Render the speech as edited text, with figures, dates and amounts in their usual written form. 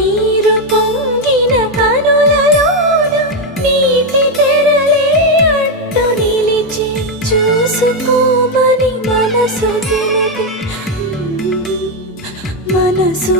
నీరు పొంగిన కనులలోన నీటి తెరలే అడ్డు నిలిచి చూసుకోమని మనసు తెలిపి మనసు